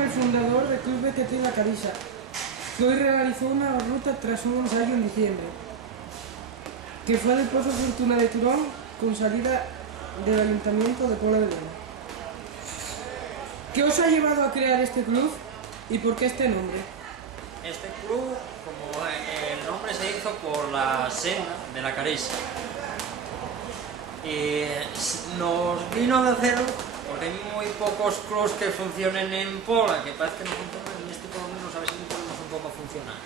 con el fundador del Club BTT La Carixa, que hoy realizó una ruta tras un ensayo en diciembre, que fue del Pozo Fortuna de Turón con salida del Ayuntamiento de Pola de Lena. ¿Qué os ha llevado a crear este club y por qué este nombre? Este club, como el nombre se hizo por la senda de La Carixa, y nos vino de cero porque hay muy pocos clubs que funcionen en Pola, que parece que no funcionan, y este por lo menos a ver si podemos un poco funcionar.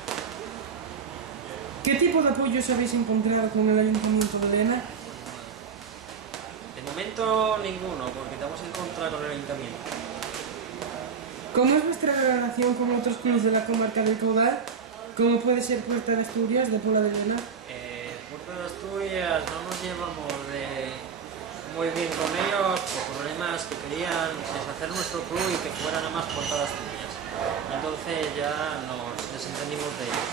¿Qué tipo de apoyos habéis encontrado con el Ayuntamiento de Lena? De momento ninguno, porque estamos en contra con el Ayuntamiento. ¿Cómo es vuestra relación con otros clubes de la comarca del Caudal? ¿Cómo puede ser Puerta de Asturias de Pola de Lena? Puerta de Asturias no nos llevamos muy bien con ellos por problemas que querían deshacer nuestro club y que fuera nada más Puerta de Asturias. Entonces ya nos desentendimos de ellos.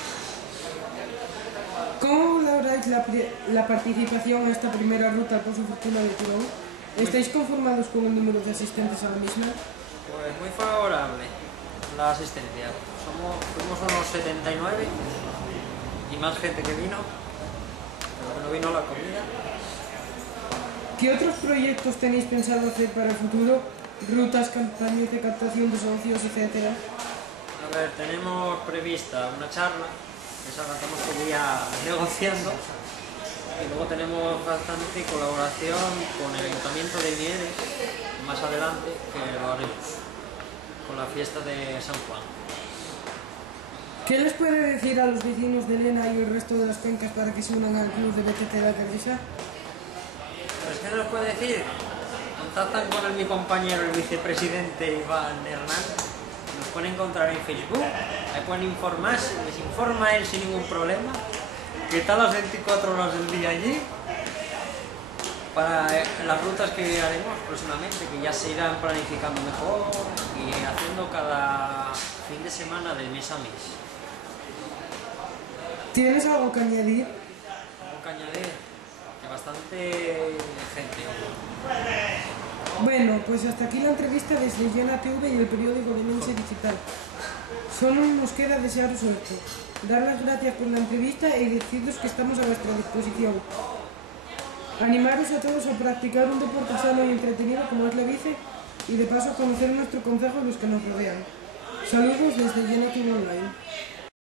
¿Cómo valoráis la participación en esta primera ruta al Pozo Fortuna de Turón? ¿Estáis conformados con el número de asistentes a la misma? Pues muy favorable la asistencia. Fuimos unos 79 y más gente que vino, pero que no vino la comida. ¿Qué otros proyectos tenéis pensado hacer para el futuro? ¿Rutas, campañas de captación de socios, etcétera? A ver, tenemos prevista una charla, esa la estamos todavía negociando, y luego tenemos bastante colaboración con el Ayuntamiento de Mieres, más adelante, que lo haremos con la fiesta de San Juan. ¿Qué les puede decir a los vecinos de Lena y el resto de las cuencas para que se unan al club de BTT La Carixa? Pues, ¿qué nos puede decir? Contactan con mi compañero, el vicepresidente Iván Hernán, nos pueden encontrar en Facebook, ahí pueden informarse, les informa él sin ningún problema, que está las 24 horas del día allí, para las rutas que haremos próximamente, que ya se irán planificando mejor y haciendo cada fin de semana de mes a mes. ¿Tienes algo que añadir? Algo que añadir, que bastante gente. Bueno, pues hasta aquí la entrevista desde Llena TV y el periódico Lenense Digital. Solo nos queda desearos suerte, dar las gracias por la entrevista y deciros que estamos a vuestra disposición. Animaros a todos a practicar un deporte sano y entretenido como es la bici y de paso conocer nuestro concejo y los que nos rodean. Saludos desde Llena TV Online.